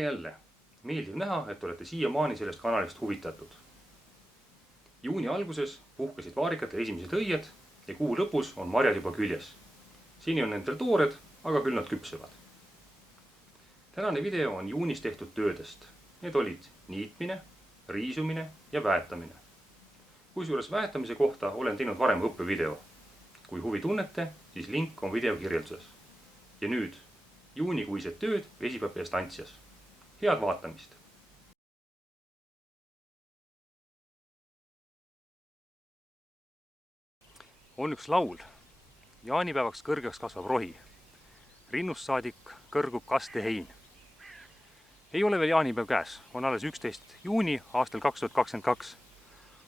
tere jälle! Meeldiv näha, et olete siiamaani sellest kanalist huvitatud. Juuni alguses puhkesid vaarikatel esimesed õied ja kuu lõpus on marjad juba küljes. Seni on nendel toored, aga küll nad küpsevad. Tänane video on juunis tehtud töödest. Need olid niitmine, riisumine ja väetamine. Kusjuures väetamise kohta olen teinud varem õppevideo. Kui huvi tunnete, siis link on video kirjelduses. Ja nüüd juunikuised tööd Vesipapi estantsias. Head vaatamist! On üks laul. Jaanipäevaks kõrgeks kasvab rohi. Rinnust saadik kõrgub kastehein. Ei ole veel jaanipäev käes, on alles 11. juuni aastal 2022.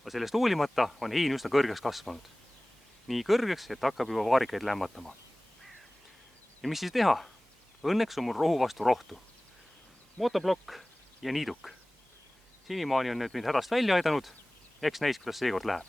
Aga sellest hoolimata on hein üsna kõrgeks kasvanud. Nii kõrgeks, et hakkab juba vaarikaid lämmatama. Ja mis siis teha? Õnneks on mul rohu vastu rohtu. Motoblokk ja niiduk. Senimaani on need mind hädast välja aidanud. Eks näis, kuidas seekord läheb.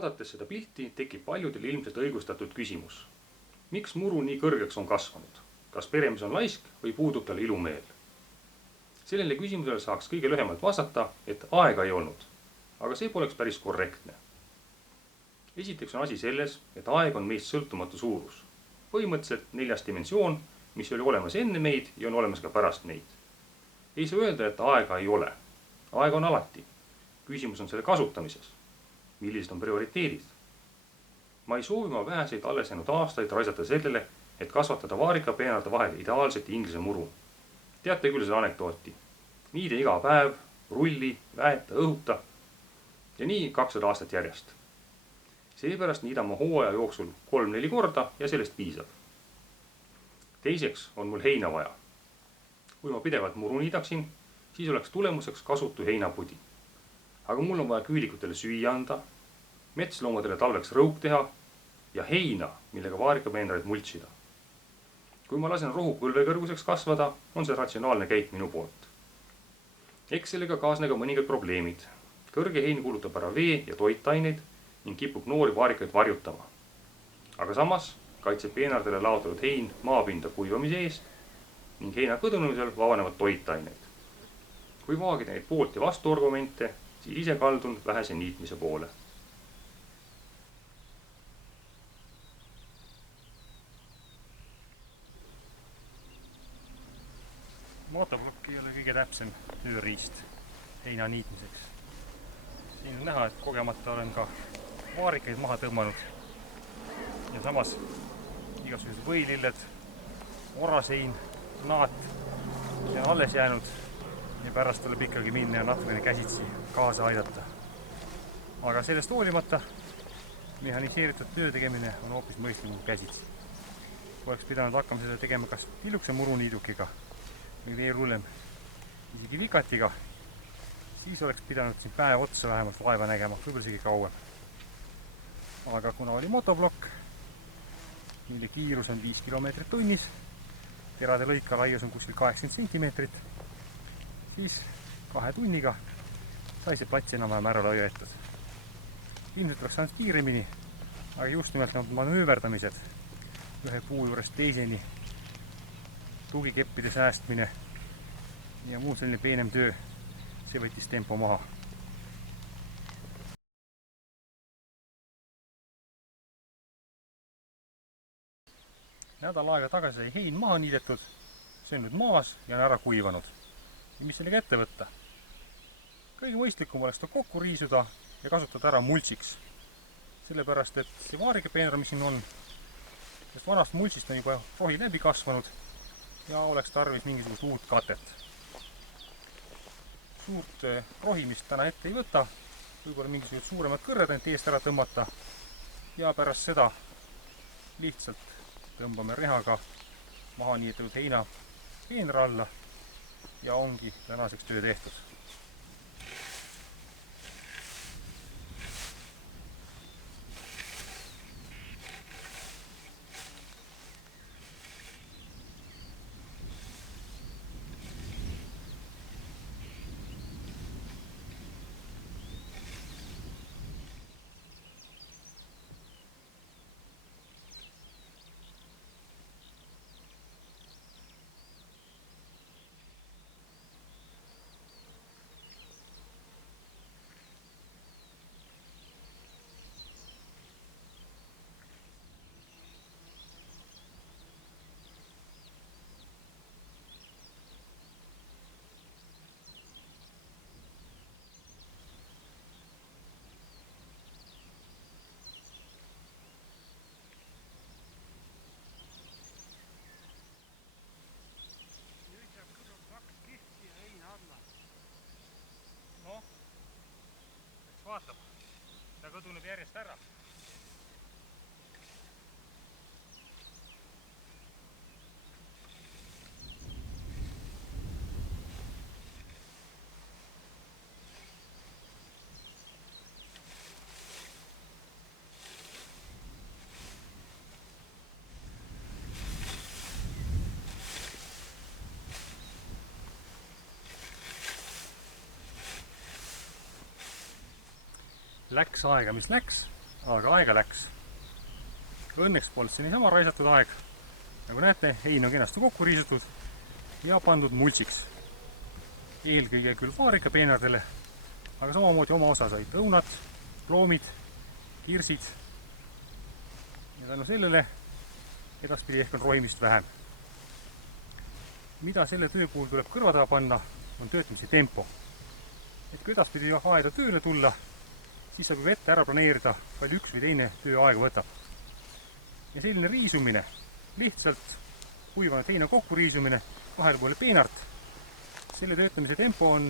Vaadates seda pilti tekib paljudel ilmselt õigustatud küsimus. Miks muru nii kõrgeks on kasvanud? Kas peremees on laisk või puudub tal ilumeel? Sellele küsimusele saaks kõige lühemalt vastata, et aega ei olnud. Aga see poleks päris korrektne. Esiteks on asi selles, et aeg on meist sõltumatu suurus. Põhimõtteliselt 4. dimensioon, mis oli olemas enne meid ja on olemas ka pärast meid. Ei saa öelda, et aega ei ole. Aeg on alati. Küsimus on selle kasutamises. Millised on prioriteedid? Ma ei soovi oma väheseid alles jäänud aastaid raisata sellele, et kasvatada vaarikapeenarde vahel ideaalset inglise muru. Teate küll seda anekdooti. Niide iga päev, rulli, väeta, õhuta ja nii 200 aastat järjest. Seepärast niidame hooaja jooksul 3-4 korda ja sellest piisab. Teiseks on mul heina vaja. Kui ma pidevalt muru niidaksin, siis oleks tulemuseks kasutu heinapudi. Aga mul on vaja küülikutele süüa anda, metsloomadele talveks rõuk teha ja heina, millega vaarikapeenraid multsida. Kui ma lasen rohu põlvekõrguseks kasvada, on see ratsionaalne käik minu poolt. Eks sellega kaasnega mõningad probleemid. Kõrge hein kulutab ära vee ja toitaineid ning kipub noori vaarikaid varjutama. Aga samas kaitseb peenardele laotatud hein maapinda kuivamise eest ning heina kõdunemisel vabanevad toitaineid. Kui vaagida neid poolt ja vastu argumente, siis ise kaldun vähese niitmise poole. Motoblokk ei ole kõige täpsem tööriist heina niitmiseks. Siin on näha, et kogemata olen ka vaarikaid maha tõmmanud. Ja samas igasugused võililled, orasein, naat ja alles jäänud. Ja pärast tuleb ikkagi minna ja natukene käsitsi kaasa aidata. Aga sellest hoolimata mehaniseeritud töö tegemine on hoopis mõistlikum käsitsi. Kui oleks pidanud hakkama seda tegema kas pilukse muruniidukiga või veel hullem isegi vikatiga, siis oleks pidanud siin päev otsa vähemalt vaeva nägema, võib-olla isegi kauem. Aga kuna oli motoblokk, mille kiirus on 5 km tunnis, terade lõika laius on kuskil 80 cm, siis 2 tunniga sai see plats enam-vähem ära lõivetud. Ilmselt oleks saanud kiiremini, aga just nimelt need manööverdamised ühe puu juurest teiseni, tugikeppide säästmine ja muu selline peenem töö, see võttis tempo maha. Nädal aega tagasi sai hein maha niidetud, see on nüüd maas ja on ära kuivanud. Ja mis sellega ette võtta? Kõige mõistlikum oleks ta kokku riisuda ja kasutada ära multsiks. Sellepärast, et see vaarikapeenar, mis siin on, sest vanast multsist on juba rohi läbi kasvanud ja oleks tarvis mingisugust uut katet. Suurt rohimist täna ette ei võta, võib-olla mingisugused suuremad kõrred ainult eest ära tõmmata ja pärast seda lihtsalt tõmbame rehaga maha niietatud heina peenra alla ja ongi tänaseks töö tehtud. Vaatab, ta kõduneb järjest ära. Läks aega, mis läks, aga aega läks. Õnneks polnud see niisama raisatud aeg. Nagu näete, hein on kenasti kokku riisutud ja pandud multsiks. Eelkõige küll vaarikapeenardele, aga samamoodi oma osa said õunad, loomid, hirsid. Ja tänu sellele edaspidi ehk on rohimist vähem. Mida selle töö puhul tuleb kõrva taha panna, on töötamise tempo. Et kui edaspidi aeda tööle tulla, siis saab juba ette ära planeerida, palju üks või teine töö aega võtab. Ja selline riisumine, lihtsalt kuivanud heina kokku riisumine kahele poole peenart, selle töötamise tempo on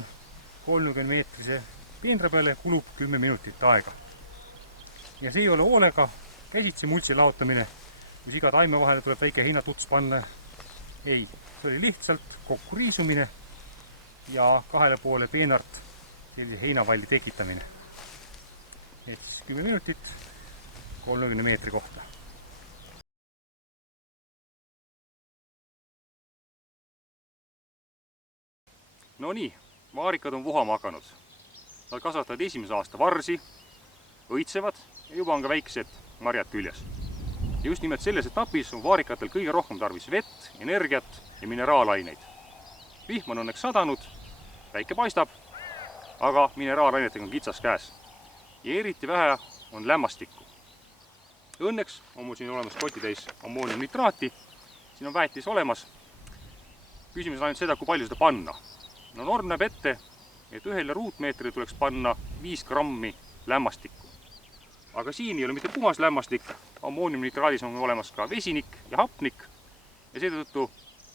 30-meetrise peenra peale kulub 10 minutit aega. Ja see ei ole hoolega käsitsi multsi laotamine, kus iga taime vahele tuleb väike heinatuts panna. Ei, see oli lihtsalt kokku riisumine ja kahele poole peenart sellise heinavalli tekitamine. Et siis 10 minutit 30 meetri kohta. No nii, vaarikad on vohama hakanud. Nad kasvatavad esimese aasta varsi, õitsevad ja juba on ka väiksed marjad küljes. Ja just nimelt selles etapis on vaarikatel kõige rohkem tarvis vett, energiat ja mineraalaineid. Vihm on õnneks sadanud, päike paistab, aga mineraalainetega on kitsas käes. Ja eriti vähe on lämmastikku. Õnneks on mul siin olemas kotitäis ammooniumnitraati, siin on väetis olemas. Küsimus on ainult seda, kui palju seda panna. No norm näeb ette, et ühele ruutmeetrile tuleks panna 5 grammi lämmastikku. Aga siin ei ole mitte puhas lämmastik, ammooniumnitraadis on olemas ka vesinik ja hapnik ja seetõttu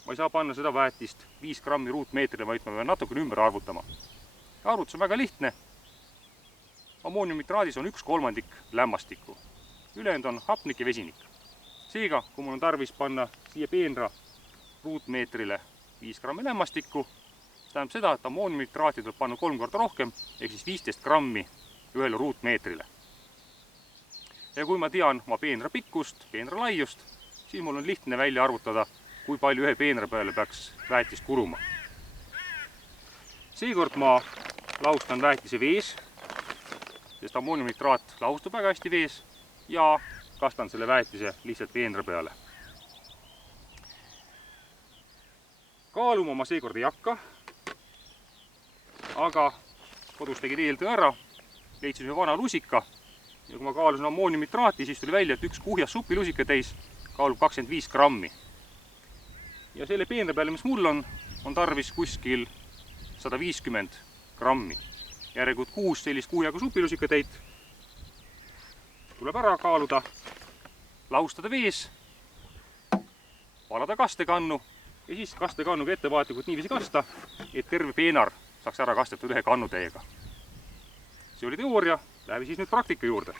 ma ei saa panna seda väetist 5 grammi ruutmeetrile, vaid ma pean natukene ümber arvutama. Arvutus on väga lihtne. Ammooniumnitraadis on 1/3 lämmastikku. Ülejäänud on hapnik ja vesinik. Seega, kui mul on tarvis panna siia peenra ruutmeetrile 5 grammi lämmastikku, tähendab seda, et ammooniumnitraati tuleb panna 3 korda rohkem, ehk siis 15 grammi ühele ruutmeetrile. Ja kui ma tean oma peenra pikkust, peenra laiust, siis mul on lihtne välja arvutada, kui palju ühe peenra peale peaks väetist kuluma. Seekord ma lahustan väetise vees, sest ammooniumnitraat lahustub väga hästi vees ja kastan selle väetise lihtsalt peenra peale. Kaaluma ma seekord ei hakka, aga kodus tegin eeltöö ära, leidsin ühe vana lusika ja kui ma kaalusin ammooniumnitraati, siis tuli välja, et üks kuhjas supilusika täis kaalub 25 grammi. Ja selle peenra peale, mis mul on tarvis kuskil 150 grammi. Järelikult 6 sellist kuhjaga supilusikatäit tuleb ära kaaluda, lahustada vees valada kastekannu ja siis kastekannuga ettevaatlikult niiviisi kasta, et terve peenar saaks ära kastetud ühe kannutäiega. See oli teooria, läheme siis nüüd praktika juurde.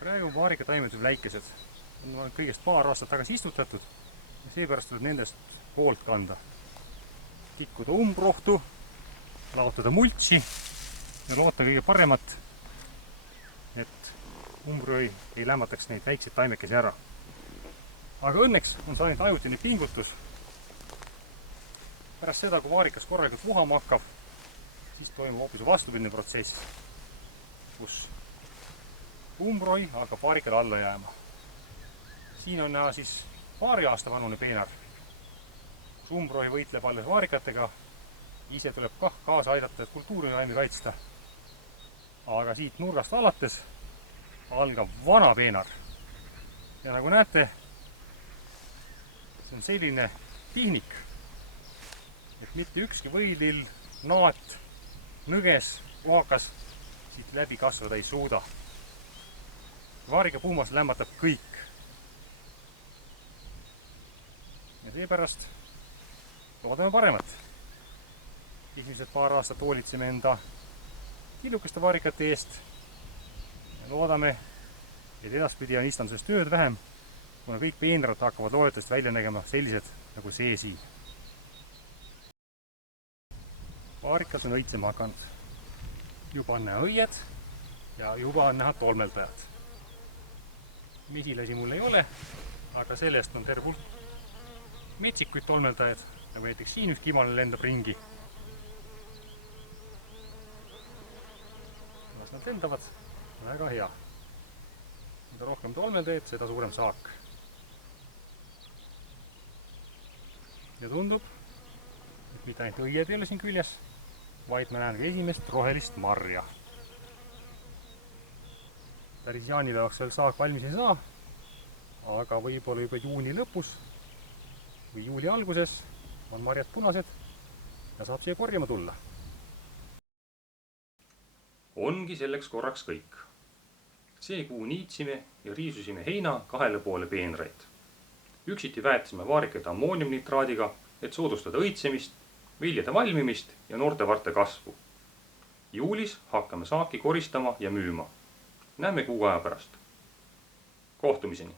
Praegu vaarikataimed on väikesed. On kõigest paar aastat tagasi istutatud ja seepärast tuleb nendest poolt kanda. Tikkuda umbrohtu, laotada multsi ja loota kõige paremat, et umbrõi ei lämmataks neid väikseid taimekesi ära. Aga õnneks on see ainult ajutine pingutus. Pärast seda, kui vaarikas korralikult vohama hakkab, siis toimub hoopis vastupidine protsess, kus umbroi hakkab vaarikale alla jääma. Siin on näha siis paari aasta vanune peenar, kus umbroi võitleb alles vaarikatega, ise tuleb kah kaasa aidata, et kultuuritaimi kaitsta. Aga siit nurgast alates algab vana peenar. Ja nagu näete, see on selline pihnik, et mitte ükski võilill, naat, nõges, oakas siit läbi kasvada ei suuda. Vaarikapuumas lämmatab kõik. Ja seepärast loodame paremat. Ihmised paar aastat hoolitseme enda killukeste vaarikate eest ja loodame, et edaspidi on istandusest tööd vähem, kuna kõik peenrad hakkavad loodetavasti välja nägema sellised nagu see siin. Vaarikad on õitsema hakanud. Juba on näha õied ja juba on näha tolmeldajad. Mesilasi mul ei ole, aga sellest on terve hulk metsikuid tolmeldajad, nagu näiteks siin üks kimane lendab ringi. Las nad lendavad, väga hea. Mida rohkem tolmeldajaid, seda suurem saak. Ja tundub, et mitte ainult õied ei ole siin küljes, vaid ma näen ka esimest rohelist marja. Päris jaanipäevaks veel saak valmis ei saa, aga võib-olla juba juuni lõpus või juuli alguses on marjad punased ja saab siia korjama tulla. Ongi selleks korraks kõik. See kuu niitsime ja riisusime heina kahele poole peenraid. Üksiti väetasime vaarikaid ammooniumnitraadiga, et soodustada õitsemist, viljade valmimist ja noorte varte kasvu. Juulis hakkame saaki koristama ja müüma. Näeme kuu aja pärast. Kohtumiseni!